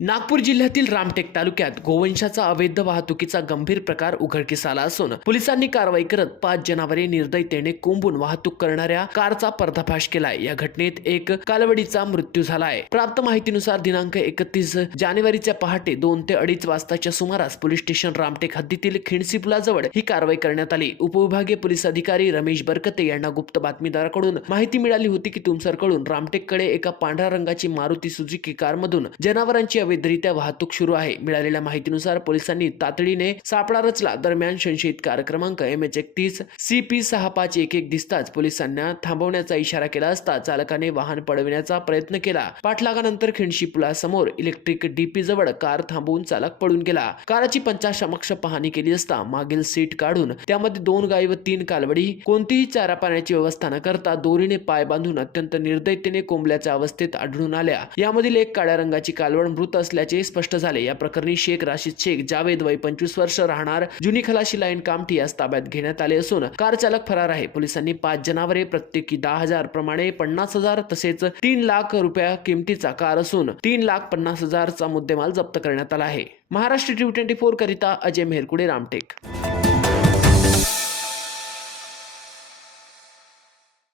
नागपूर जिल्ह्यातील रामटेक तालुक्यात गोवंशाचा अवैध वाहतुकीचा गंभीर प्रकार उघडकीस आला असून पोलिसांनी कारवाई करत 5 जनावरे निर्दयतेने कोंबून वाहतूक करणाऱ्या कारचा पर्दाफाश केलाय। या घटनेत एक कालवडीचा मृत्यू झालाय। प्राप्त माहितीनुसार दिनांक 31 जानेवारीच्या पहाटे 2 ते 2:30 वाजताच्या सुमारास पोलीस स्टेशन रामटेक हद्दीतील खिंडसी पुलाजवळ ही कारवाई करण्यात आली। उपविभागीय पोलीस अधिकारी रमेश बरकते यांना गुप्त बातमीदाराकडून माहिती मिळाली होती की तुमसरकडून रामटेककडे एका पांढऱ्या रंगाची मारुती सुझुकी कारमधून जनावरांची अवैधरित्या वाहतूक सुरू आहे। मिळालेल्या माहितीनुसार पोलिसांनी तातडीने सापळा रचला। दरम्यान संशयित कार क्रमांक MH31 CP 6511 दिसताच पोलिसांना थांबवण्याचा इशारा केला असता चालकाने वाहन पळविण्याचा प्रयत्न केला। पाठलागानंतर खिंडशी पुलासमोर इलेक्ट्रिक DP जवळ कार थांबवून चालक पळून गेला। कारची पंचासमक्ष पाहणी केली असता मागील सीट काढून त्यामध्ये 2 गायी व 3 कालवडी कोणतीही चारा पाण्याची व्यवस्था न करता दोरीने पाय बांधून अत्यंत निर्दयतेने कोंबल्याच्या अवस्थेत आढळून आल्या। यामधील एक काळ्या रंगाची कालवड मृत असल्याचे स्पष्ट झाले। या प्रकरणी शेख राशिद शेख जावेद वय 25 वर्ष राहणार जुनी खलाशी लाईन कामठी यास ताब्यात घेण्यात आले असून कार चालक फरार आहे। पोलिसांनी 5 जनावरे प्रत्येकी 10,000 प्रमाणे 50,000 तसेच 3 लाख रुपया किमतीचा कार असून 3,50,000 चा मुद्देमाल जप्त करण्यात आला आहे। महाराष्ट्र TV 24 करिता अजय मेहरकुडे, रामटेक।